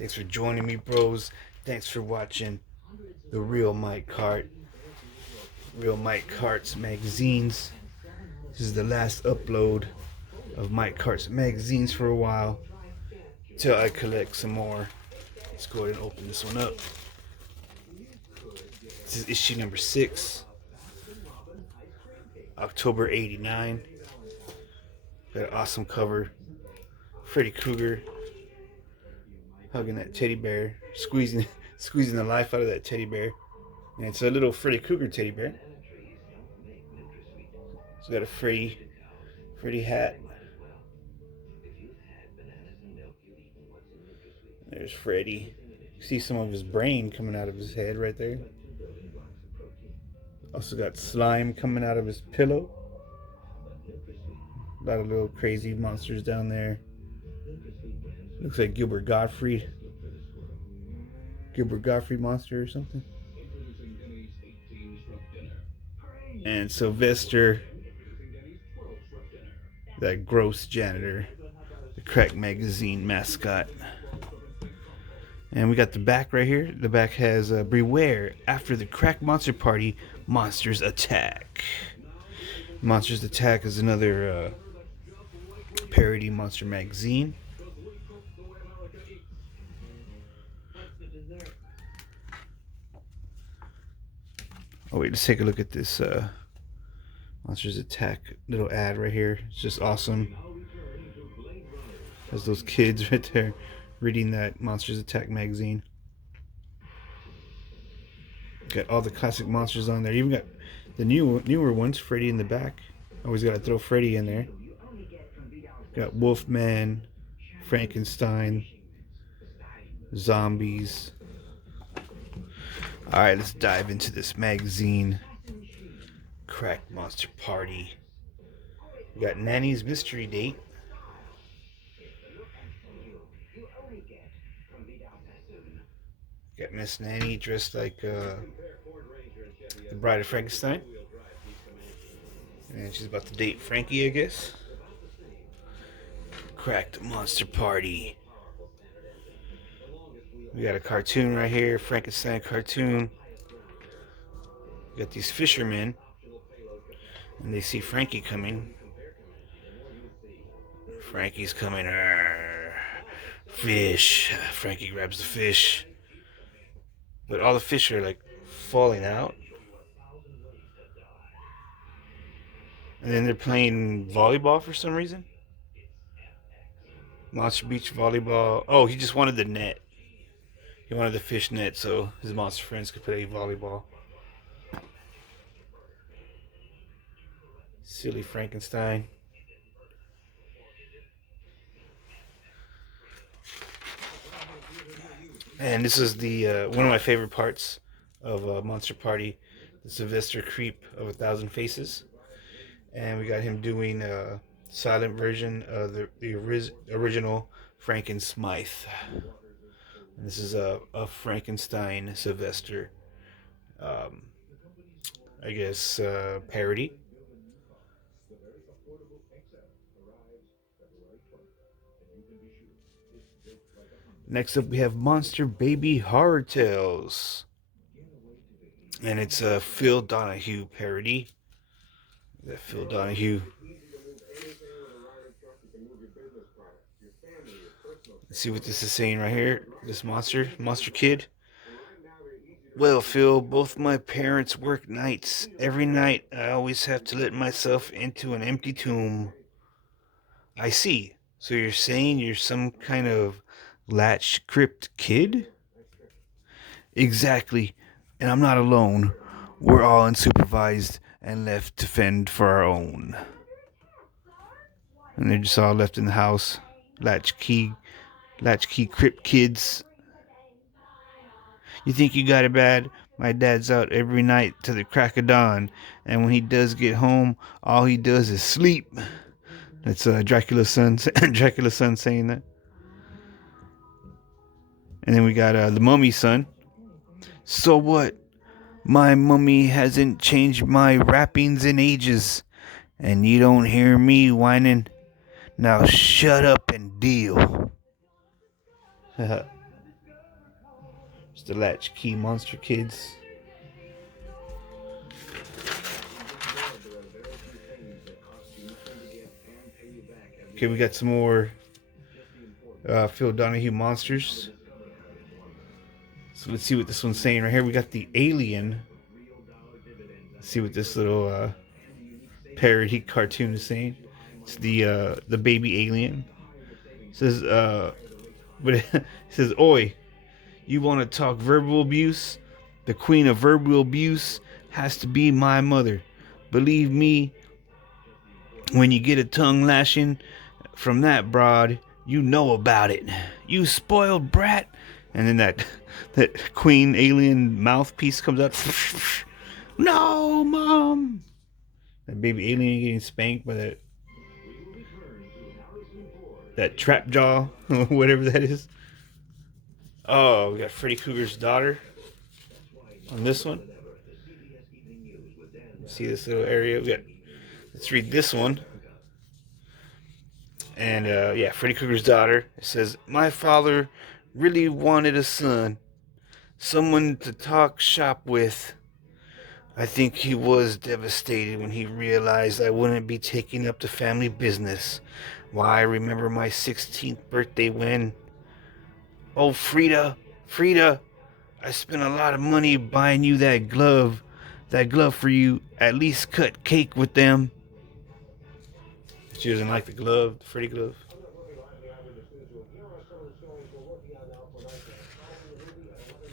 Thanks for joining me, bros. Thanks for watching the Real Mike Cart, Real Mike Cart's magazines. This is the last upload of Mike Cart's magazines for a while, till I collect some more. Let's go ahead and open this one up. This is issue number 6, October '89. Got an awesome cover. Freddy Krueger hugging that teddy bear, squeezing the life out of that teddy bear. And it's a little Freddy Krueger teddy bear. It's got a Freddy hat. There's Freddy. You see some of his brain coming out of his head right there. Also got slime coming out of his pillow. A lot of little crazy monsters down there. Looks like Gilbert Gottfried monster or something. And Sylvester, that gross janitor, the Crack magazine mascot. And we got the back right here. The back has beware, after the Crack monster party, monsters attack. Monsters Attack is another parody monster magazine. Oh wait, let's take a look at this Monsters Attack little ad right here. It's just awesome. Has those kids right there reading that Monsters Attack magazine. Got all the classic monsters on there. Even got the newer ones. Freddy in the back. Always got to throw Freddy in there. Got Wolfman, Frankenstein, zombies. Alright, let's dive into this magazine. Crack Monster Party. We got Nanny's Mystery Date. Got Miss Nanny dressed like the Bride of Frankenstein. And she's about to date Frankie, I guess. Cracked Monster Party. We got a cartoon right here, Frankenstein cartoon. We got these fishermen, and they see Frankie coming. Frankie's coming. Fish. Frankie grabs the fish. But all the fish are like falling out. And then they're playing volleyball for some reason. Monster Beach volleyball. Oh, he just wanted the net. He wanted the fish net so his monster friends could play volleyball. Silly Frankenstein. And this is the one of my favorite parts of Monster Party, the Sylvester Creep of 1,000 Faces. And we got him doing a silent version of the original Franken Smythe. And this is a Frankenstein Sylvester, I guess, parody. Next up, we have Monster Baby Horror Tales. And it's a Phil Donahue parody. That Phil Donahue. Let's see what this is saying right here. This monster kid. Well, Phil, both my parents work nights. Every night, I always have to let myself into an empty tomb. I see. So you're saying you're some kind of latch crypt kid? Exactly. And I'm not alone. We're all unsupervised and left to fend for our own. And they're just all left in the house. Latchkey crypt kids. You think you got it bad? My dad's out every night till the crack of dawn, and when he does get home, all he does is sleep. That's Dracula's son saying that. And then we got the mummy's son. So what? My mummy hasn't changed my wrappings in ages, and you don't hear me whining. Now shut up and deal. It's the Latchkey Monster Kids. Okay, we got some more Phil Donahue monsters. So let's see what this one's saying right here. We got the Alien. Let's see what this little parody cartoon is saying. It's the baby alien. It says but it says, "Oi, you want to talk verbal abuse? The queen of verbal abuse has to be my mother. Believe me, when you get a tongue lashing from that broad, you know about it. You spoiled brat." And then that queen alien mouthpiece comes out. No, mom. That baby alien getting spanked by that trap jaw, whatever that is. Oh, we got Freddy Krueger's daughter on this one. See this little area? Let's read this one. And yeah, Freddy Krueger's daughter. It says, "My father really wanted a son, someone to talk shop with. I think he was devastated when he realized I wouldn't be taking up the family business. Why, I remember my 16th birthday when, oh, Frida, I spent a lot of money buying you that glove for you. At least cut cake with them." She doesn't like the glove, the Freddy glove.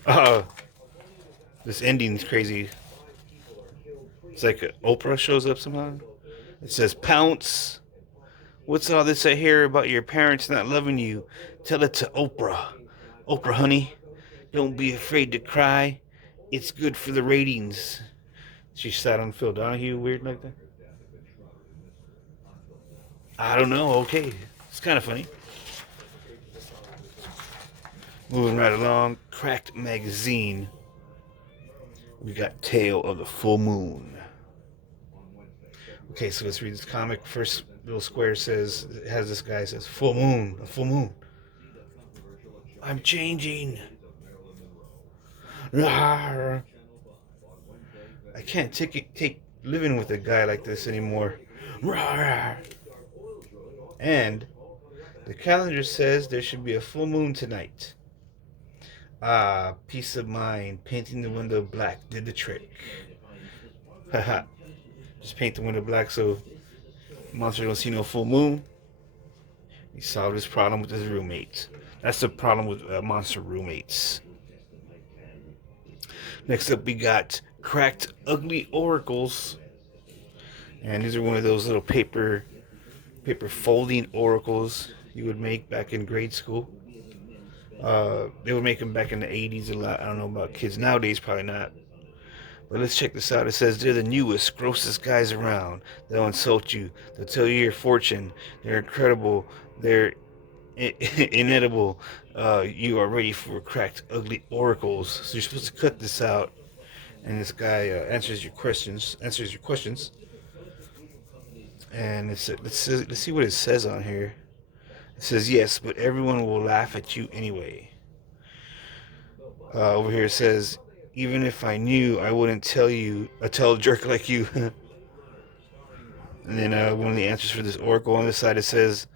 Uh, this ending's crazy. It's like Oprah shows up somehow. It says, "Pounce. What's all this I hear about your parents not loving you? Tell it to Oprah. Oprah, honey. Don't be afraid to cry. It's good for the ratings." She sat on Phil Donahue weird like that. I don't know. Okay. It's kind of funny. Moving right along. Cracked Magazine. We got Tale of the Full Moon. Okay, so let's read this comic. First little square says, it has this guy says, "Full moon, a full moon. I'm changing. Rawr. I can't take living with a guy like this anymore. Rawr." And the calendar says there should be a full moon tonight. Ah, peace of mind. Painting the window black did the trick. Haha. Just paint the window black so monster don't see no full moon. He solved his problem with his roommate. That's the problem with monster roommates. Next up, we got Cracked Ugly Oracles. And these are one of those little paper folding oracles you would make back in grade school. They would make them back in the 80s a lot. I don't know about kids nowadays, probably not. But let's check this out. It says they're the newest, grossest guys around. They'll insult you. They'll tell you your fortune. They're incredible. They're inedible. You are ready for cracked, ugly oracles. So you're supposed to cut this out, and this guy answers your questions. And let's see what it says on here. It says, "Yes, but everyone will laugh at you anyway." Over here it says, "Even if I knew, I wouldn't tell a jerk like you." And then one of the answers for this oracle on this side, it says,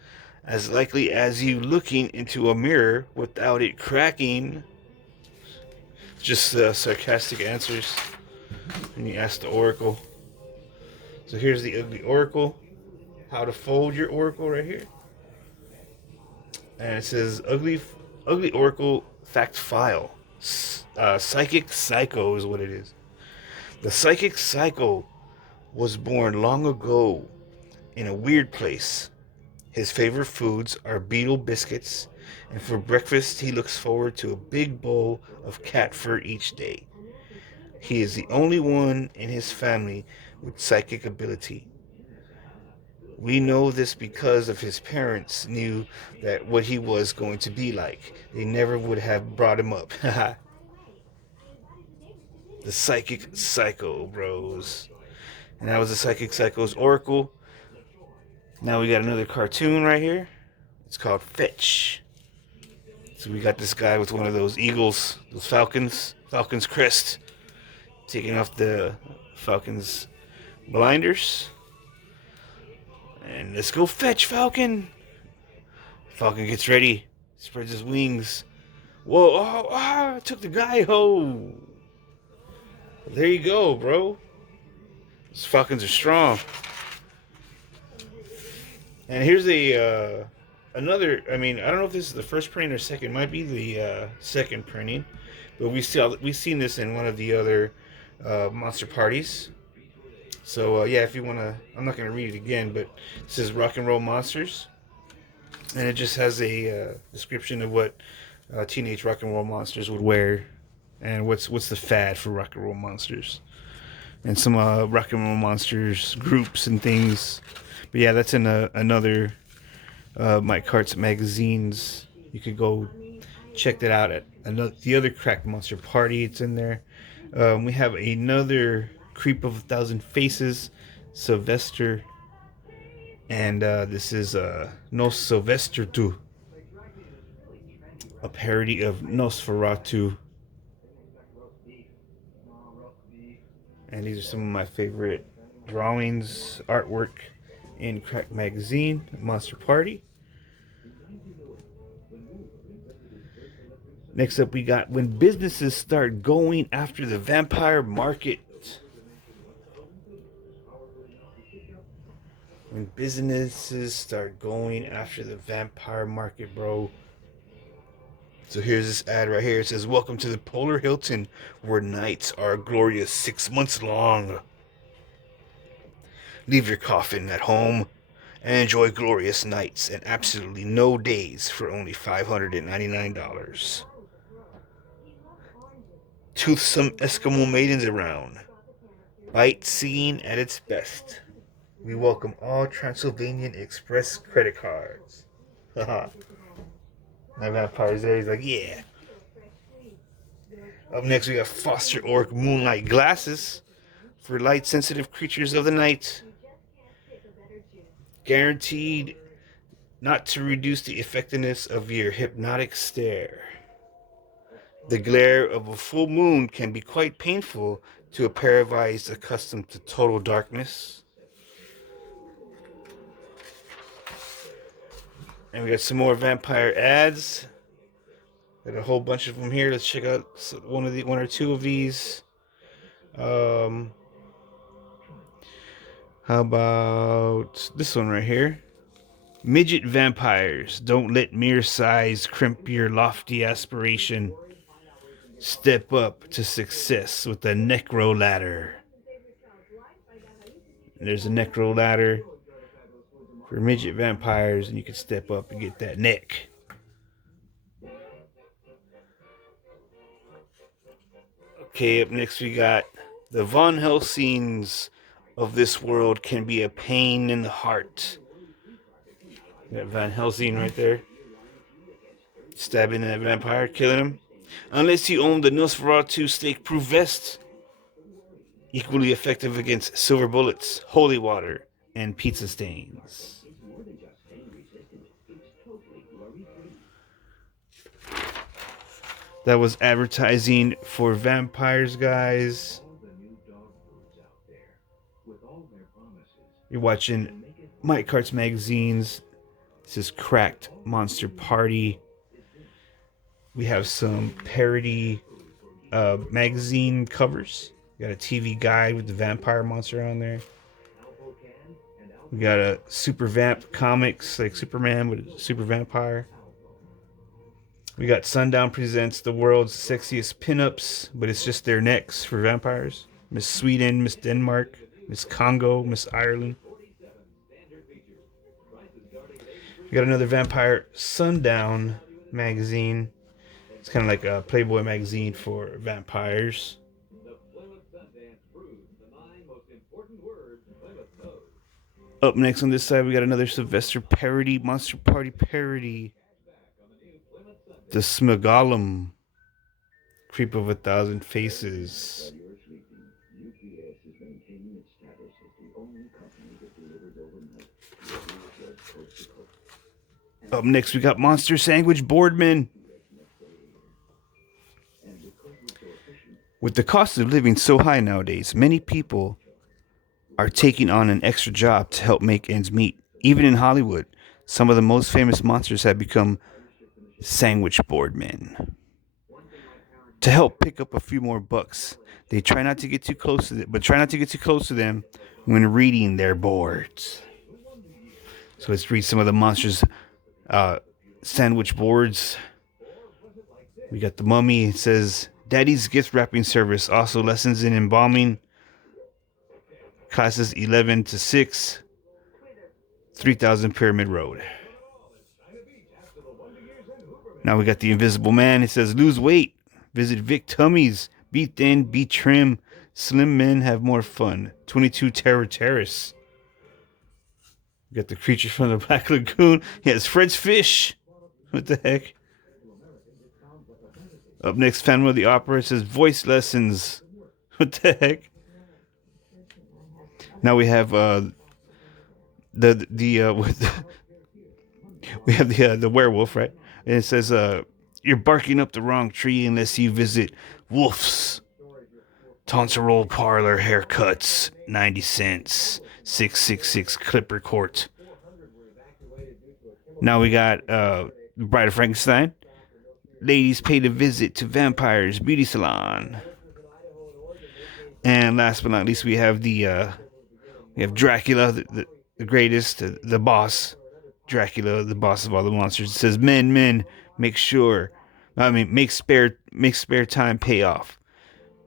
"As likely as you looking into a mirror without it cracking." Just sarcastic answers when you ask the oracle. So here's the ugly oracle. How to fold your oracle right here. And it says, ugly oracle fact file. Psychic Psycho is what it is. The Psychic Psycho was born long ago in a weird place. His favorite foods are beetle biscuits, and for breakfast he looks forward to a big bowl of cat fur each day. He is the only one in his family with psychic ability. We know this because of his parents knew that what he was going to be like. They never would have brought him up." The Psychic Psycho, bros. And that was the Psychic Psycho's oracle. Now we got another cartoon right here. It's called Fetch. So we got this guy with one of those eagles, those falcon's crest, taking off the falcon's blinders. And let's go fetch Falcon. Falcon gets ready, spreads his wings. Whoa, took the guy, ho. There you go, bro. Those falcons are strong. And here's another. I mean, I don't know if this is the first printing or second. It might be the second printing, but we've seen this in one of the other monster parties. So yeah, if you wanna, I'm not gonna read it again, but it says Rock and Roll Monsters, and it just has a description of what teenage rock and roll monsters would wear, and what's the fad for rock and roll monsters, and some rock and roll monsters groups and things. But yeah, that's in another Mike Hart's magazines. You could go check that out at the other Cracked Monster Party. It's in there. We have another Creep of 1,000 Faces, Sylvester, and this is Nos Sylvester 2, a parody of Nosferatu. And these are some of my favorite drawings, artwork in Cracked Magazine, Monster Party. Next up, we got When Businesses Start Going After the Vampire Market. When businesses start going after the vampire market, bro. So here's this ad right here. It says, "Welcome to the Polar Hilton, where nights are a glorious 6 months long. Leave your coffin at home and enjoy glorious nights and absolutely no days for only $599. Toothsome Eskimo maidens around. Bite scene at its best. We welcome all Transylvanian Express credit cards." Haha. My vampire's there. He's like, yeah. Up next, we got Foster Orc Moonlight Glasses for light-sensitive creatures of the night. Guaranteed not to reduce the effectiveness of your hypnotic stare. The glare of a full moon can be quite painful to a pair of eyes accustomed to total darkness. And we got some more vampire ads. Got a whole bunch of them here. Let's check out one or two of these. How about this one right here? Midget vampires. Don't let mere size crimp your lofty aspiration. Step up to success with the Necro Ladder. And there's a Necro Ladder for midget vampires, and you can step up and get that neck. Okay, up next we got the Von Helsings of this world can be a pain in the heart. Got Van Helsing right there, stabbing that vampire, killing him. Unless you own the Nosferatu stake-proof vest, equally effective against silver bullets, holy water, and pizza stains. That was advertising for vampires, guys. You're watching Mike Hart's magazines. This is Cracked Monster Party. We have some parody magazine covers. We got a TV guide with the vampire monster on there. We got a Super Vamp comics, like Superman with a super vampire. We got Sundown presents the world's sexiest pinups, but it's just their necks for vampires. Miss Sweden, Miss Denmark, Miss Congo, Miss Ireland. We got another Vampire Sundown magazine. It's kind of like a Playboy magazine for vampires. Up next on this side, we got another Sylvester parody, Monster Party parody. The Smeagolem, Creep of 1,000 Faces. Up next, we got Monster Sandwich Boardman. With the cost of living so high nowadays, many people are taking on an extra job to help make ends meet. Even in Hollywood, some of the most famous monsters have become sandwich board men. To help pick up a few more bucks, they try not to get too close to them, but try not to get too close to them when reading their boards. So let's read some of the monsters' sandwich boards. We got the Mummy. It says, Daddy's gift wrapping service. Also lessons in embalming. Classes 11 to 6. 3000 Pyramid Road. Now we got the Invisible Man. It says, lose weight. Visit Vic Tummy's. Be thin, be trim. Slim men have more fun. 22 Terror Terrace. We got the creature from the Black Lagoon. He has Fred's Fish. What the heck? Up next, Phantom of the Opera says voice lessons. What the heck? Now we have we have the werewolf, right? And it says you're barking up the wrong tree unless you visit Wolf's Tonserol Parlor Haircuts, 90 cents, 666 Clipper Court. Now we got Bride of Frankenstein. Ladies paid a visit to Vampire's Beauty Salon. And last but not least, we have we have Dracula, the greatest, the boss. Dracula, the boss of all the monsters. It says, men, make spare time pay off.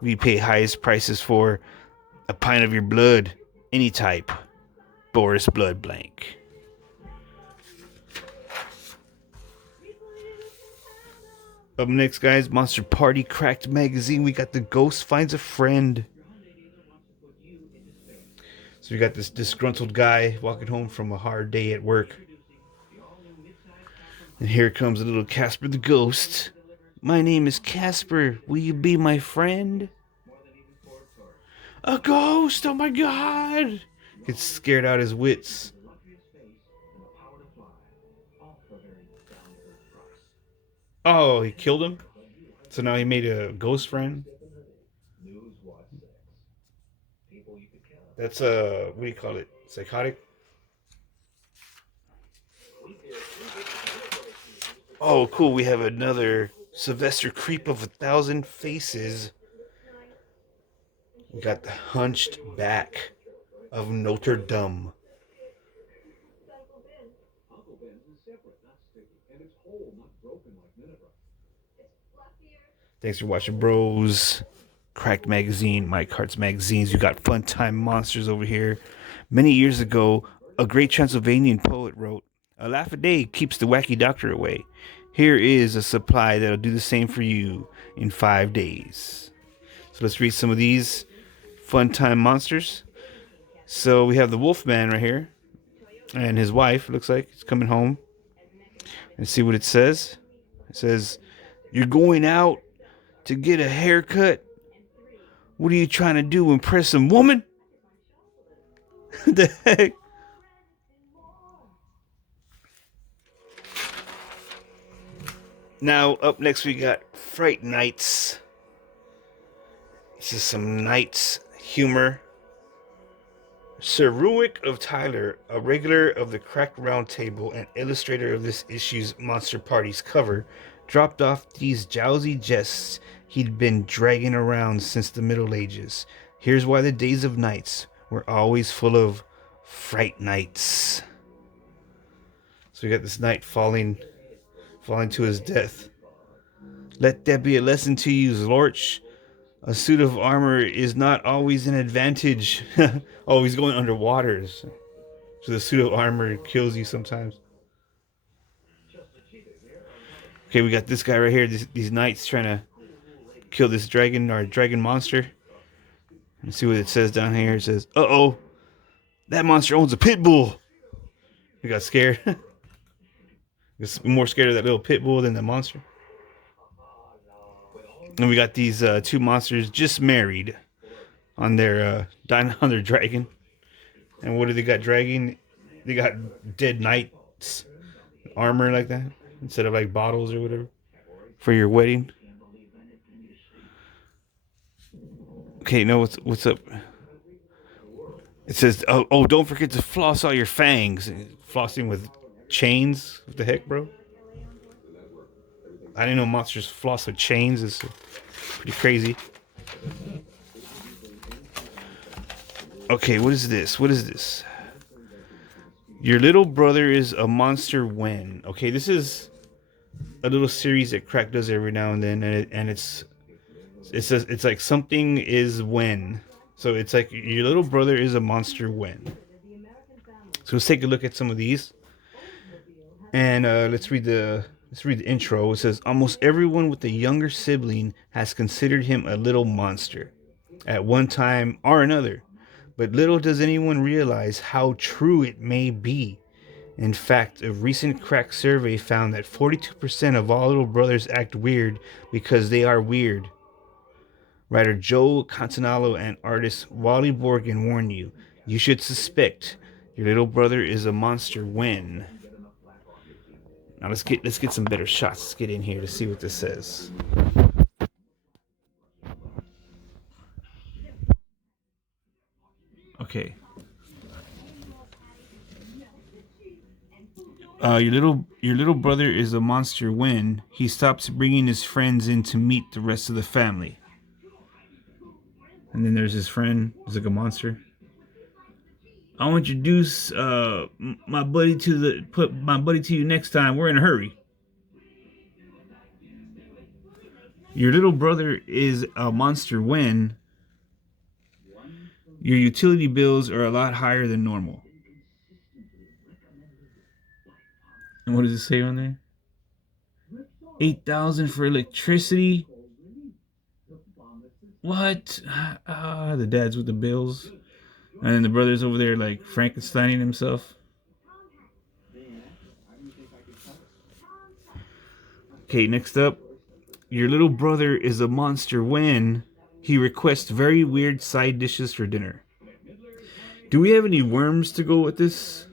We pay highest prices for a pint of your blood, any type. Boris Blood Blank. Up next, guys, Monster Party Cracked Magazine. We got the Ghost Finds a Friend. So we got this disgruntled guy walking home from a hard day at work. And here comes a little Casper the Ghost. My name is Casper. Will you be my friend? A ghost! Oh my god! Gets scared out his wits. Oh, he killed him? So now he made a ghost friend? That's what do you call it? Psychotic? Oh, cool. We have another Sylvester Creep of 1,000 Faces. We got the Hunched Back of Notre Dame. Thanks for watching, bros. Cracked Magazine, Mike Hart's Magazines. You got Fun Time Monsters over here. Many years ago, a great Transylvanian poet wrote, a laugh a day keeps the wacky doctor away. Here is a supply that'll do the same for you in 5 days. So let's read some of these Fun Time Monsters. So we have the Wolfman right here. And his wife, looks like, is coming home. And see what it says. It says, you're going out to get a haircut? What are you trying to do, impress some woman? The heck? Now, up next we got Fright Nights. This is some Nights humor. Sir Ruick of Tyler, a regular of the Cracked Round Table and illustrator of this issue's Monster Parties cover, dropped off these jowsy jests he'd been dragging around since the Middle Ages. Here's why the days of nights were always full of fright nights. So we got this knight falling to his death. Let that be a lesson to you, Lorch. A suit of armor is not always an advantage. Oh, he's going underwater. So the suit of armor kills you sometimes. Okay, we got this guy right here. These knights trying to kill this dragon or dragon monster. Let's see what it says down here. It says, uh-oh, that monster owns a pit bull. He got scared. He's more scared of that little pit bull than the monster. And we got these two monsters just married on their dragon. And what do they got dragging? They got dead knights armor like that instead of like bottles or whatever for your wedding. Okay, no, what's up? It says, oh, don't forget to floss all your fangs. Flossing with chains? What the heck, bro? I didn't know monsters floss with chains. It's pretty crazy. Okay, what is this? What is this? Your little brother is a monster when. Okay, this is a little series that Crack does every now and then, and it says it's like something is when. So it's like your little brother is a monster when. So let's take a look at some of these, and let's read the intro. It says almost everyone with a younger sibling has considered him a little monster at one time or another, but little does anyone realize how true it may be. In fact, a recent Crack survey found that 42% of all little brothers act weird because they are weird. Writer Joe Cantanalo and artist Wally Borgen warn you, you should suspect your little brother is a monster when. Now let's get some better shots. Let's get in here to see what this says. Okay. Your little brother is a monster when he stops bringing his friends in to meet the rest of the family. And then there's his friend. He's like a monster. I want to introduce my buddy to you next time. We're in a hurry. Your little brother is a monster when your utility bills are a lot higher than normal. And what does it say on there? 8,000 for electricity. What? The dad's with the bills, and then the brother's over there like Frankensteining himself. Okay, next up, your little brother is a monster when he requests very weird side dishes for dinner. Do we have any worms to go with this?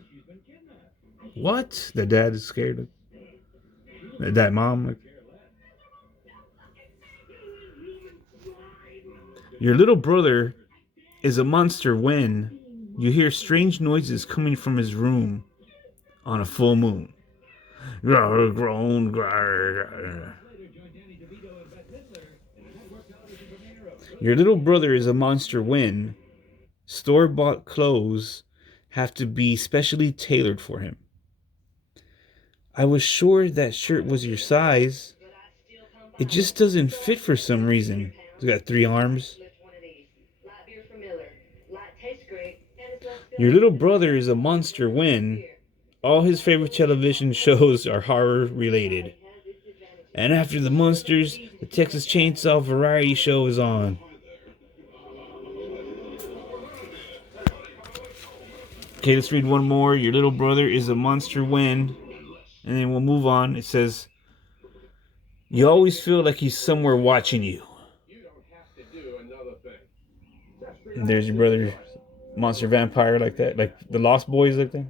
What? The dad is scared. That mom. Your little brother is a monster when you hear strange noises coming from his room on a full moon. Your little brother is a monster when store-bought clothes have to be specially tailored for him. I was sure that shirt was your size. It just doesn't fit for some reason. He's got 3 arms. Your little brother is a monster when all his favorite television shows are horror related. And after the monsters, the Texas Chainsaw variety show is on. Okay, let's read one more. Your little brother is a monster when, and then we'll move on. It says, you always feel like he's somewhere watching you. And there's your brother, monster vampire like that, like the Lost Boys like that.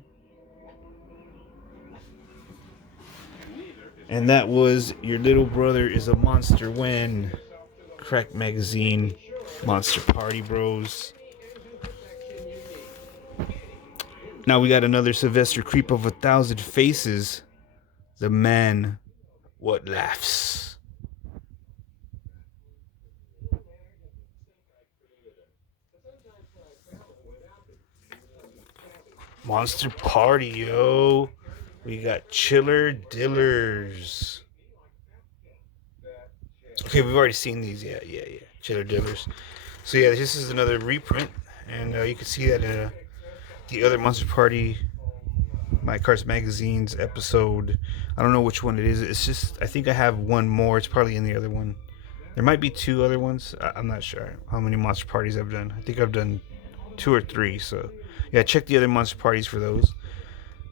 And that was Your Little Brother is a Monster When, Crack Magazine, Monster Party Bros. Now we got another Sylvester Creep of 1,000 Faces, the man what laughs. Monster Party, yo. We got Chiller Dillers. Okay, we've already seen these. Yeah. Chiller Dillers. So yeah, this is another reprint, and you can see that in the other Monster Party, My Cards Magazine's episode. I don't know which one it is. It's just, I think I have one more. It's probably in the other one. There might be 2 other ones. I'm not sure how many Monster Parties I've done. I think I've done 2 or 3. So yeah, check the other Monster Parties for those.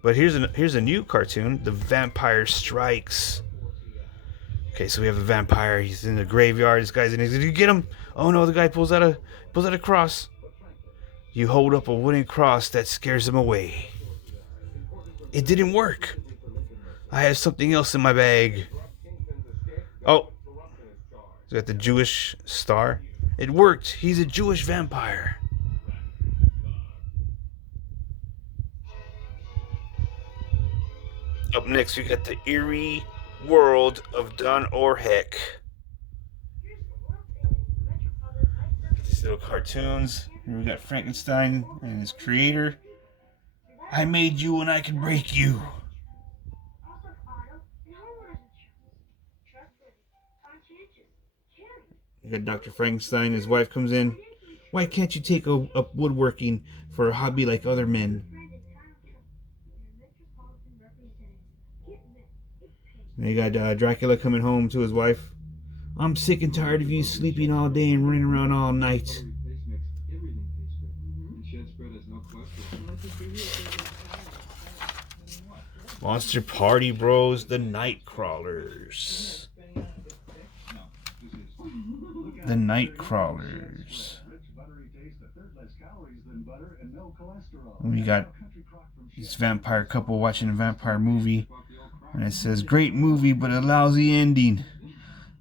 But here's a new cartoon, The Vampire Strikes. Okay, so we have a vampire. He's in the graveyard. This guy's in. Did you get him? Oh no, the guy pulls out a cross. You hold up a wooden cross that scares him away. It didn't work. I have something else in my bag. Oh, he's got the Jewish star. It worked. He's a Jewish vampire. Up next, we got the eerie world of Dun or Heck. These little cartoons. Here we got Frankenstein and his creator. I made you and I can break you. You got Dr. Frankenstein. His wife comes in. Why can't you take up woodworking for a hobby like other men? And you got Dracula coming home to his wife. I'm sick and tired of you sleeping all day and running around all night. Monster Party Bros, the Night Crawlers. The Night Crawlers. We got this vampire couple watching a vampire movie, and it says, great movie, but a lousy ending.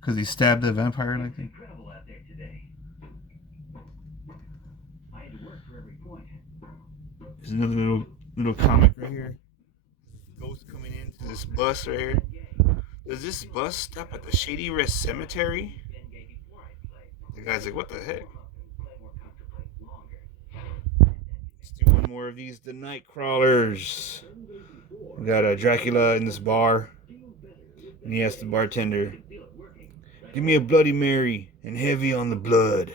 Because they stabbed the vampire like that. There's another little comic right here. Ghost coming into this bus right here. Does this bus stop at the Shady Rest Cemetery? The guy's like, what the heck? Let's do one more of these. The Night Crawlers. We got Dracula in this bar. And he asks the bartender, give me a Bloody Mary and heavy on the blood.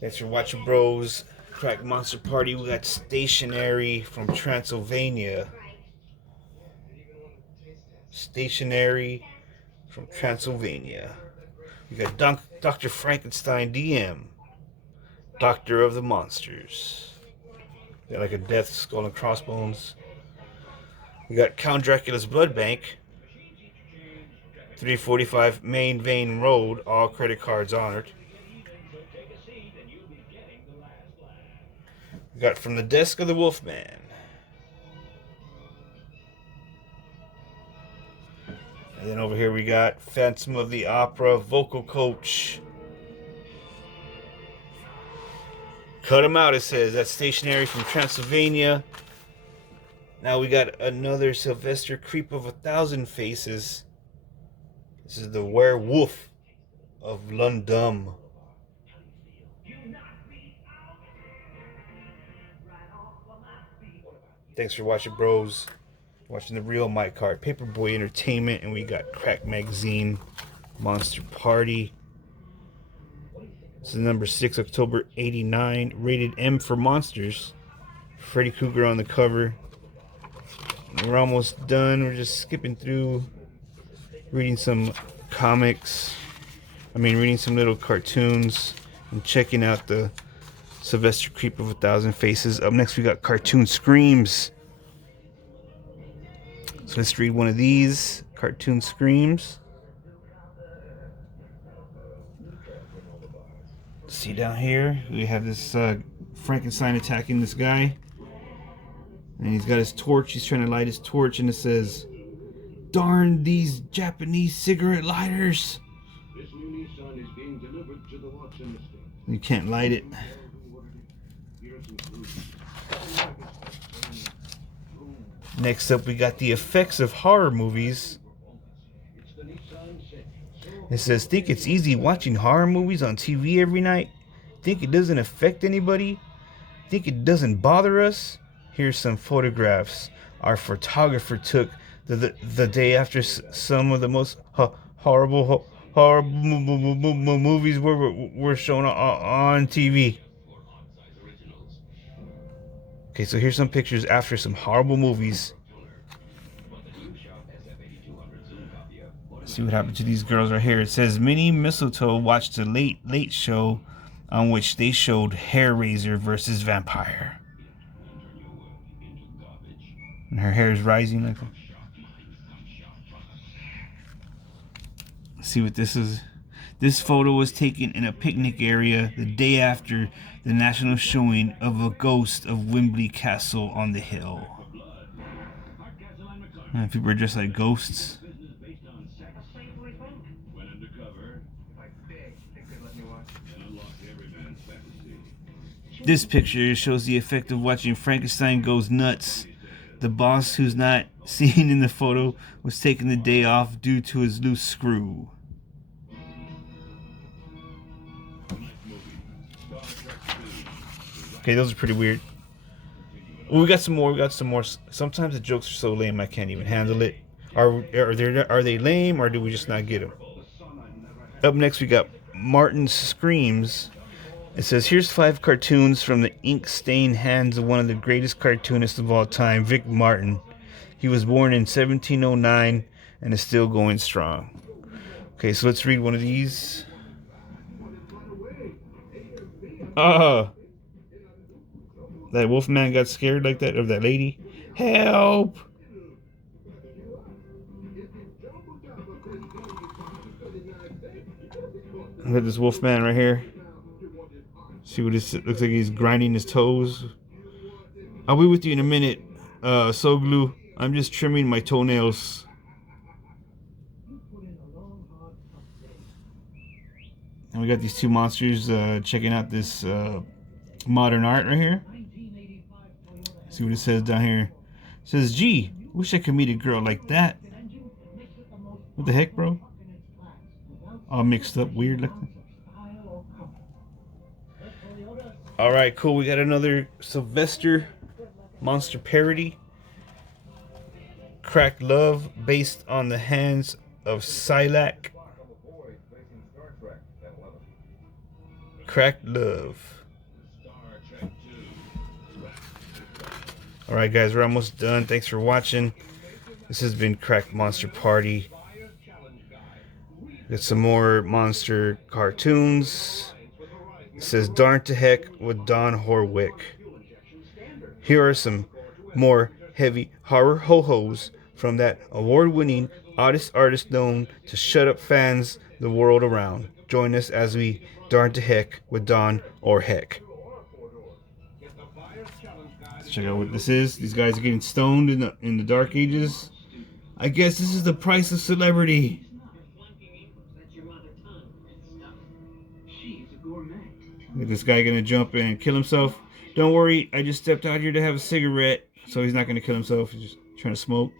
Thanks for watching, bros. Crack Monster Party. We got Stationary from Transylvania. Stationary from Transylvania. We got Dr. Frankenstein DM. Doctor of the Monsters. We got like a death skull and crossbones. We got Count Dracula's Blood Bank. 345 Main Vein Road. All credit cards honored. We got From the Desk of the Wolfman. And then over here we got Phantom of the Opera Vocal Coach. Cut him out, it says. That's Stationary from Transylvania. Now we got another Sylvester Creep of 1,000 Faces. This is the Werewolf of London. Thanks for watching, bros. Watching the real Mike card. Paperboy Entertainment, and we got Crack Magazine, Monster Party. This is number 6, October 89. Rated M for monsters. Freddy Krueger on the cover. We're almost done. We're just skipping through, reading some comics. Reading some little cartoons and checking out the Sylvester Creep of 1,000 Faces. Up next, we got Cartoon Screams. So let's read one of these. Cartoon Screams. See down here, we have this Frankenstein attacking this guy. And he's got his torch. He's trying to light his torch, and it says, darn these Japanese cigarette lighters. You can't light it. Next up, we got the effects of horror movies. It says, think it's easy watching horror movies on TV every night? Think it doesn't affect anybody? Think it doesn't bother us? Here's some photographs our photographer took the day after some of the most horrible movies were shown on TV. Okay, so here's some pictures after some horrible movies. Let's see what happened to these girls right here. It says, Minnie Mistletoe watched a late show on which they showed Hair-Raiser versus Vampire. And her hair is rising like that. Let's see what this is. This photo was taken in a picnic area the day after the national showing of A Ghost of Wimbley Castle on the Hill. And people are dressed like ghosts. This picture shows the effect of watching Frankenstein goes nuts. The boss, who's not seen in the photo, was taking the day off due to his loose screw. Okay, those are pretty weird. Well, we got some more. We got some more. Sometimes the jokes are so lame I can't even handle it. Are they lame, or do we just not get them? Up next, we got Martin Screams. It says, here's 5 cartoons from the ink-stained hands of one of the greatest cartoonists of all time, Vic Martin. He was born in 1709 and is still going strong. Okay, so let's read one of these. That wolfman got scared like that of that lady. Help! Look at this wolfman right here. See what this looks like. He's grinding his toes. I'll be with you in a minute, Soglu. I'm just trimming my toenails. And we got these 2 monsters checking out this modern art right here. See what it says down here. It says, gee, wish I could meet a girl like that. What the heck, bro? All mixed up, weird looking. Alright, cool. We got another Sylvester monster parody. Cracked Love, based on the hands of Silac. Cracked Love. Alright guys, we're almost done. Thanks for watching. This has been Cracked Monster Party. Got some more monster cartoons. It says Darn to Heck with Don Horwick. Here are some more heavy horror ho-hos from that award-winning artist known to shut up fans the world around. Join us as we Darn to Heck with Don or Heck. Let's check out what this is. These guys are getting stoned in the Dark Ages. I guess this is the price of celebrity. Is this guy gonna jump and kill himself? Don't worry, I just stepped out here to have a cigarette. So he's not gonna kill himself, he's just trying to smoke.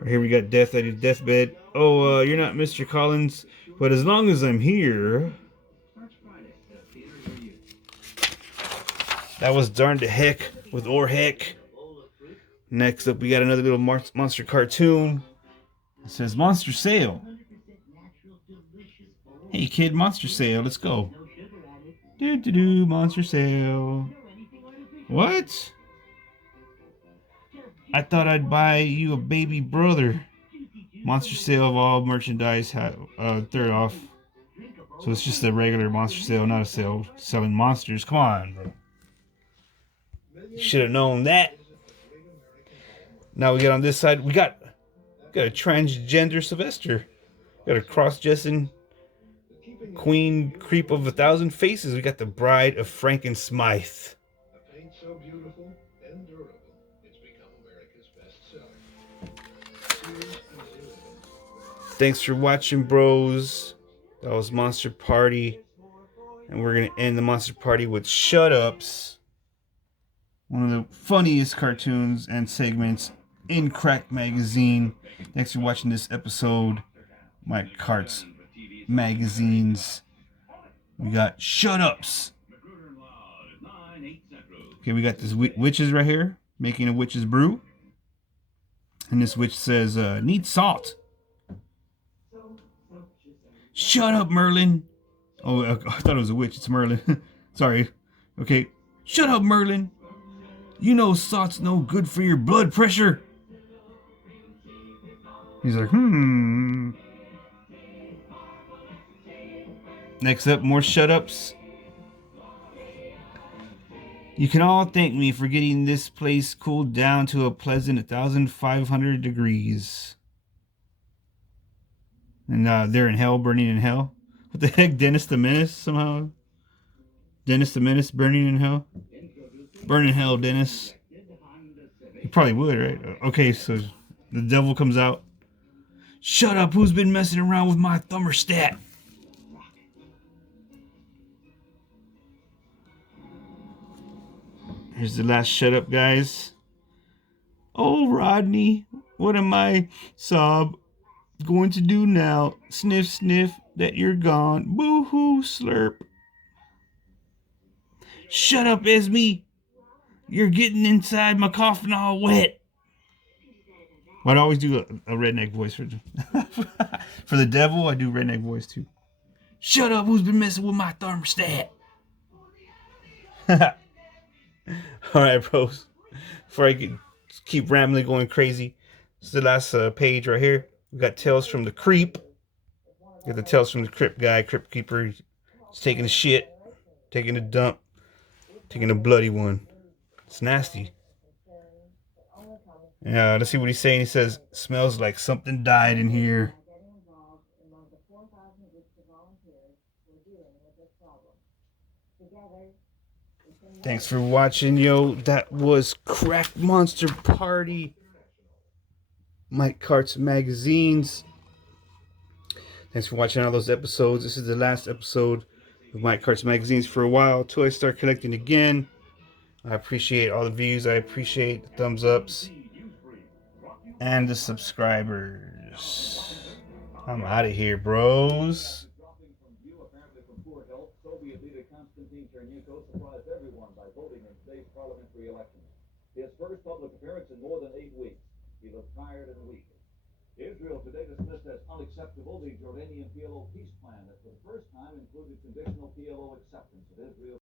Right here we got Death at his deathbed. Oh, you're not Mr. Collins, but as long as I'm here. That was Darn to Heck with Or Heck. Next up, we got another little monster cartoon. It says Monster Sale. Hey kid, monster sale, let's go. Monster sale. What? I thought I'd buy you a baby brother. Monster sale of all merchandise, third off. So it's just a regular monster sale, not a sale selling monsters. Come on, bro. You should have known that. Now we get on this side. We got a transgender Sylvester. Got a cross-dressing Queen Creep of 1,000 Faces. We got the Bride of Franken-Smythe. A paint so beautiful and durable, it's become America's best seller. Thanks for watching, bros. That was Monster Party. And we're going to end the Monster Party with Shut Ups. One of the funniest cartoons and segments in Crack Magazine. Thanks for watching this episode. My Carts Magazines. We got Shut Ups. Okay, we got this witches right here making a witch's brew. And this witch says, need salt. Shut up, Merlin. Oh, I thought it was a witch. It's Merlin. Sorry. Okay. Shut up, Merlin. You know salt's no good for your blood pressure. He's like, Next up, more shut-ups. You can all thank me for getting this place cooled down to a pleasant 1,500 degrees. And they're in hell, burning in hell. What the heck, Dennis the Menace somehow? Dennis the Menace burning in hell? Burn in hell, Dennis. You probably would, right? Okay, so the devil comes out. Shut up, who's been messing around with my thermostat? Here's the last shut up, guys. Oh, Rodney, what am I, sob, going to do now? Sniff, sniff, that you're gone. Boo hoo, slurp. Shut up, Esme. You're getting inside my coffin all wet. I'd always do a redneck voice for for the devil. I do redneck voice too. Shut up, who's been messing with my thermostat? All right, bros. Before I keep rambling, going crazy, this is the last page right here. We got Tales from the Creep. We got the Tales from the Crypt guy, Crypt Keeper. He's taking a shit, taking a dump, taking a bloody one. It's nasty. Yeah, let's see what he's saying. He says, smells like something died in here. Thanks for watching, yo. That was Crack Monster Party. Mike Cart's Magazines. Thanks for watching all those episodes. This is the last episode of Mike Cart's Magazines for a while until I start collecting again. I appreciate all the views. I appreciate the thumbs ups and the subscribers. I'm out of here, bros. His first public appearance in more than 8 weeks. He looked tired and weak. Israel today dismissed as unacceptable the Jordanian PLO peace plan that for the first time included conditional PLO acceptance of Israel.